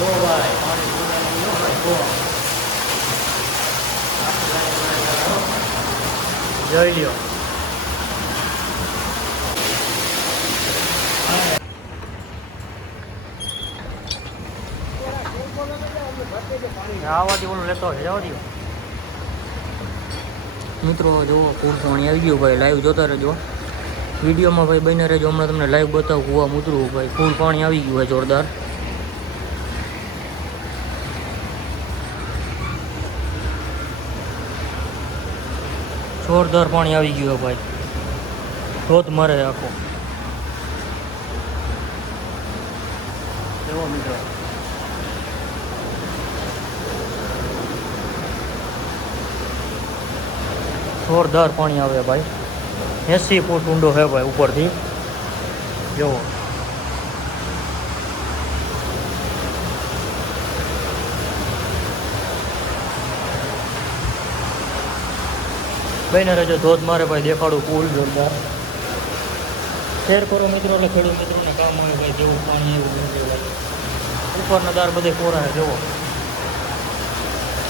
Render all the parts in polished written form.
જો ભાઈ પાણી પૂરેલું જો ભાઈ જો જોઈ લ્યો. આવાથી ઓલું લેતો હોય જવા દો મિત્રો. જો ફૂલ પાણી આવી ગયું ભાઈ. લાઈવ જોતા રહેજો વિડીયોમાં ભાઈ બને રહેજો. હમણાં તમને લાઈવ બતાવું કૂવા ઉતરવું ભાઈ. ફૂલ પાણી આવી ગયું હોય જોરદાર. જોરદાર પાણી આવી ગયું હોય ભાઈ. ધોધ મારે આખો એવો મિત્રો. જોરદાર પાણી આવે ભાઈ. 80 ફૂટ ઊંડો છે ભાઈ ઉપરથી જુઓ. બને રહેજો. ધોધ મારે ભાઈ દેખાડું પુલ જોરદાર. શેર કરો મિત્રો એટલે ખેડૂત મિત્રોને કામ આવે ભાઈ. જેવું પાણી એવું નથી ભાઈ. ઉપરના દાર બધે કોરા છે જુઓ.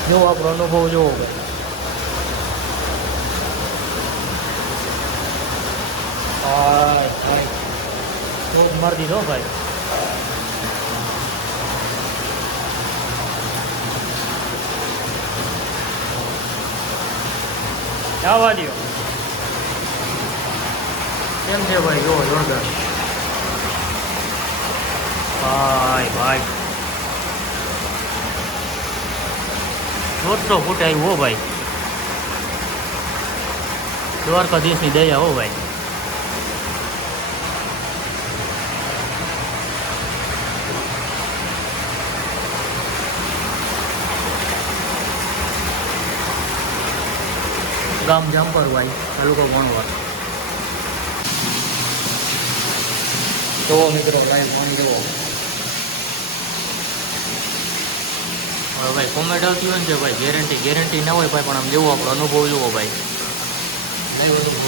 જેવો આપણો અનુભવ જોવો ભાઈ. ભાઈ ધોધ મારી દીધો ભાઈ. આવવા દો. કેમ છે ભાઈ? જો જોરદાર ભાઈ. ભાઈ 100 ફૂટ આવ્યું હો ભાઈ. દ્વારકાધીશની દયા હો ભાઈ. ગામ જામપર ભાઈ, તાલુકો વણવા. જોવો મિત્રો લાઈવ પાણી જોવો. હવે ભાઈ કોમેન્ટ આવતી હોય ને કે ભાઈ ગેરંટી ના હોય ભાઈ, પણ આમ જેવો આપણો અનુભવ જોવો ભાઈ. લાઈવ અનુભવ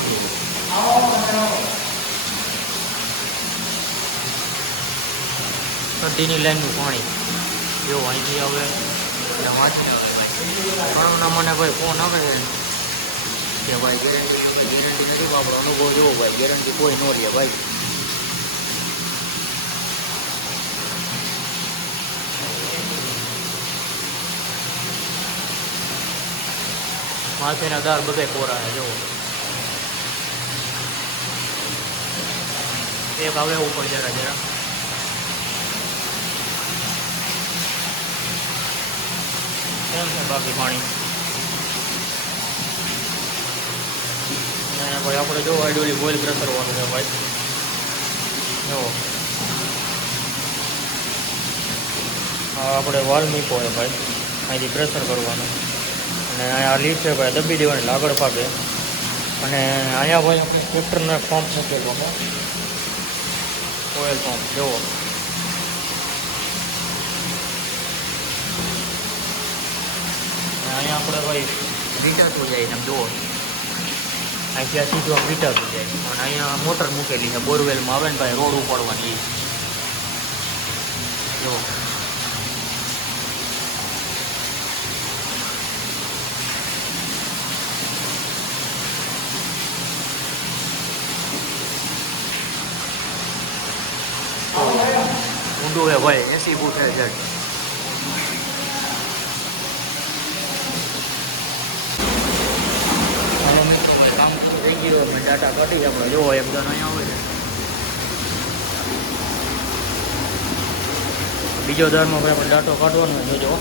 સડીની લાઈનનું પાણી જેવું અહીંથી આવે એટલે વાંચી આવે ભાઈ. ઘણોના મને ભાઈ ફોન આવે કે ભાઈ ગેરંટી નથી, આપણો અનુભવ જોવો ભાઈ. ગેરંટી કોઈ ન રહે ભાઈ. માથેના દાળ બધે કોરા જોવો. એક આવે ઉપર જરા જરા. કેમ છે બાકી પાણી? ભાઈ આપણે જો આઈડોલી બોઇલ પ્રેશર વાળું છે ભાઈ. જો આપણે વાલ મૂકો હોય ભાઈ, અહીંથી પ્રેશર કરવાનું અને અહીંયા લીડ છે ભાઈ દબી દેવાની આગળ ભાગે. અને અહીંયા ભાઈ આપણે ટ્રેક્ટરના પંપ મૂકેલો છે, ઓઇલ પંપ જુઓ. અહીંયા આપણે ભાઈ વીટાતું જાય એમ જુઓ. અહીંથી સીધું આમ વીટાતું જાય. અને અહીંયા મોટર મૂકેલી છે બોરવેલમાં આવે ને ભાઈ રોડ ઉપાડવાની જો. ઊંડું હે ભાઈ, 80 ફૂટ છે જડ. થઈ ગયો મેં ડાટા કાઢી આપણે જોવો એકદમ અહીંયા આવે છે. બીજો દારમાં ભાઈ આપણે ડાટો કાઢવાનો જોજો.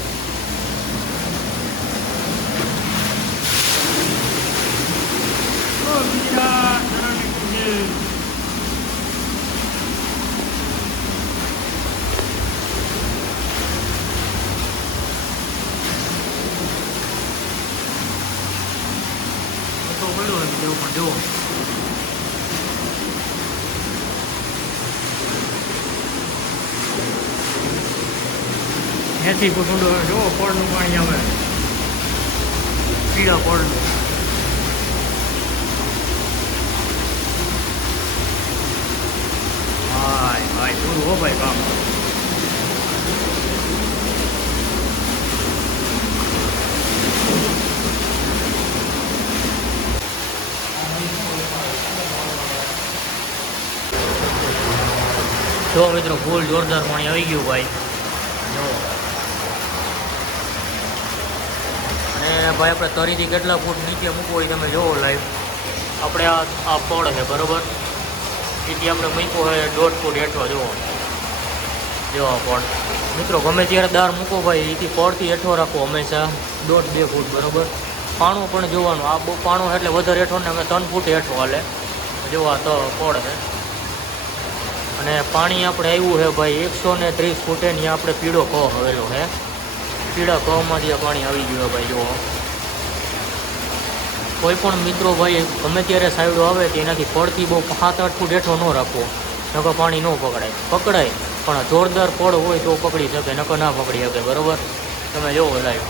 પણ જુઓ 80 ફૂટ ઊંડો જુઓ. પડનું પાણી આવે, પીળા પડનું. ભાઈ ભાઈ પૂરું હો ભાઈ કામ. જો મિત્રો ફૂલ જોરદાર પાણી આવી ગયું ભાઈ જો. અને ભાઈ આપણે તરીથી કેટલા ફૂટ નીચે મૂકવું હોય તમે જોવો લાઈવ. આપણે આ પડ છે બરાબર, એથી આપણે મૂક્યો હોય 1.5 ફૂટ હેઠવા જુઓ. જો આ પડ મિત્રો ગમે ત્યારે દાર મૂકો ભાઈ, એથી પડથી હેઠો રાખો હંમેશા 1.5-2 ફૂટ બરાબર. પાણું પણ જોવાનું, આ બહુ પાણું એટલે વધારે હેઠો ને અમે 3 ફૂટ હેઠો હાલે. જો આ તો પડ છે. અને પાણી આપણે આવ્યું છે ભાઈ 130 ફૂટે ને આપણે પીળો કહો હવેલો છે. પીળા કહમાંથી આ પાણી આવી ગયું ભાઈ જુઓ. કોઈ પણ મિત્રો ભાઈ ગમે ત્યારે સાઈડો આવે તો એનાથી પડથી બહુ 7-8 ફૂટ હેઠો ન રાખવો, નકર પાણી ન પકડાય પણ જોરદાર પડ હોય તો પકડી શકે, નકર ના પકડી શકે બરાબર. તમે જોવો લાઈવ.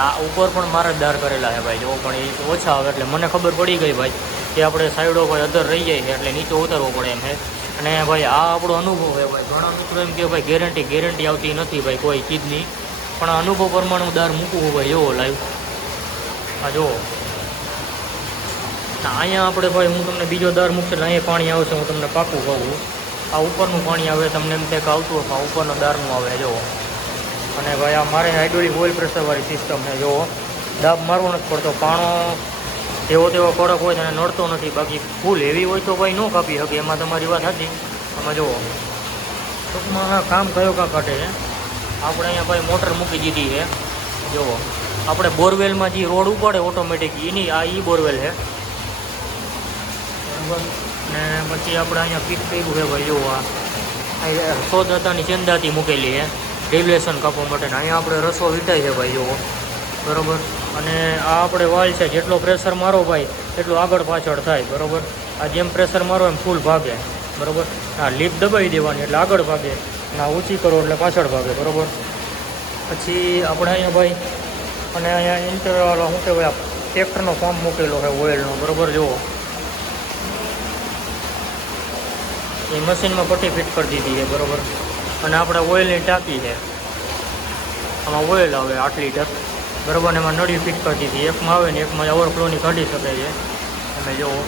આ ઉપર પણ મારા દાર કરેલા છે ભાઈ જો, પણ એ ઓછા આવે એટલે મને ખબર પડી ગઈ ભાઈ કે આપણે સાઈડો ભાઈ અધર રહી જાય છે એટલે નીચે ઉતરવો પડે એમ છે. અને ભાઈ આ આપણો અનુભવ છે ભાઈ. ઘણા મિત્રો એમ કે ભાઈ ગેરંટી આવતી નથી ભાઈ કોઈ ચીજની, પણ અનુભવ પ્રમાણે દાર મૂકવું ભાઈ જોવો લાઈવ. હા જુઓ અહીંયા આપણે ભાઈ હું તમને બીજો દાર મૂકશે એટલે અહીંયા પાણી આવશે, હું તમને પાકું કહું. આ ઉપરનું પાણી આવે તમને એમ કંઈક આવતું હોય પણ ઉપરનો દારનું આવે જુઓ. અને ભાઈ આ મારે હાઇડ્રોલિક ઓઇલ પ્રેશરવાળી સિસ્ટમ છે જુઓ. દાબ મારવો નથી પડતો, પાણો જેવો તેવો કડક હોય અને નડતો નથી. બાકી ફૂલ હેવી હોય તો ભાઈ ન કાપી શકે, એમાં તમારી વાત હતી. આમાં જુઓ ટૂંકમાં કામ કયો કાં કાઢે છે. આપણે અહીંયા ભાઈ મોટર મૂકી દીધી છે જુઓ. આપણે બોરવેલમાં જે રોડ ઉપાડે ઓટોમેટિક એની આ બોરવેલ છે બરાબર. ને પછી આપણે અહીંયા ફિટ કર્યું છે ભાઈ જુઓ. આ 100 દાતાની ચેંદાથી મૂકેલી છે રેગ્યુલેશન કાપવા માટે. અહીંયા આપણે રસો વીટાય છે ભાઈ જુઓ બરાબર. અને આ આપણે વાલ છે, જેટલો પ્રેશર મારો ભાઈ એટલું આગળ પાછળ થાય બરાબર. આ જેમ પ્રેશર મારો એમ ફૂલ ભાગે બરાબર. આ લીપ દબાવી દેવાની એટલે આગળ ભાગે, અને આ ઊંચી કરો એટલે પાછળ ભાગે બરાબર. પછી આપણે અહીંયા ભાઈ અને અહીંયા ઇન્ટરવાળો શું કહેવાય ટ્રેક્ટરનો પંપ મૂકેલો છે ઓઇલનો બરાબર જુઓ. એ મશીનમાં પટ્ટી ફિટ કરી દીધી છે બરાબર. અને આપણે ઓઇલની ટાંકી છે, આમાં ઓઇલ આવે 8 લીટર બરાબર. ને એમાં નળી ફિટ કરી દીધી, એકમાં આવે ને એકમાં ઓવરફ્લોની કાઢી શકે છે તમે જુઓ.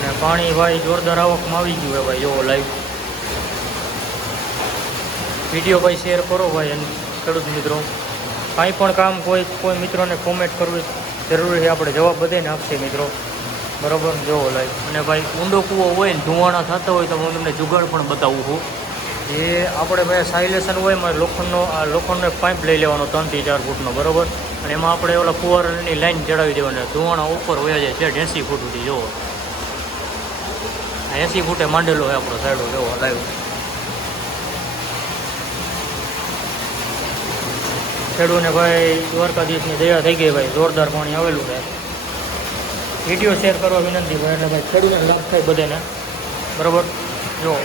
ને પાણી ભાઈ જોરદાર આવકમાં આવી ગયું છે ભાઈ જુઓ લાઈવ. વિડીયો ભાઈ શેર કરો ભાઈ અને ખેડૂત મિત્રો. કાંઈ પણ કામ કોઈ મિત્રોને કોમેન્ટ કરવી જરૂરી છે, આપણે જવાબ બધાને આપશે મિત્રો બરાબર જોવો લાઈવ. અને ભાઈ ઊંડો કૂવો હોય ને ધુવાણા થતા હોય તો હું તમને જુગાડ પણ બતાવું છું. એ આપણે ભાઈ સાયલેશન હોય એમાં લોખંડનો પાઇપ લઈ લેવાનો 3 થી 4 ફૂટનો બરાબર. અને એમાં આપણે ઓલા ફુવારાની લાઈન ચડાવી દેવાની, ધુવાણા ઉપર વયા જાય છે 80 ફૂટ સુધી જુઓ. 80 ફૂટે માંડેલો હોય આપણો સાઈડો જુઓ લાઈવ. ખેડૂને ભાઈ દ્વારકાધીશની દયા થઈ ગઈ ભાઈ, જોરદાર પાણી આવેલું છે. વિડીયો શેર કરવા વિનંતી ભાઈ, એટલે ભાઈ ખેડૂતને લાભ થાય બધાને બરાબર જુઓ.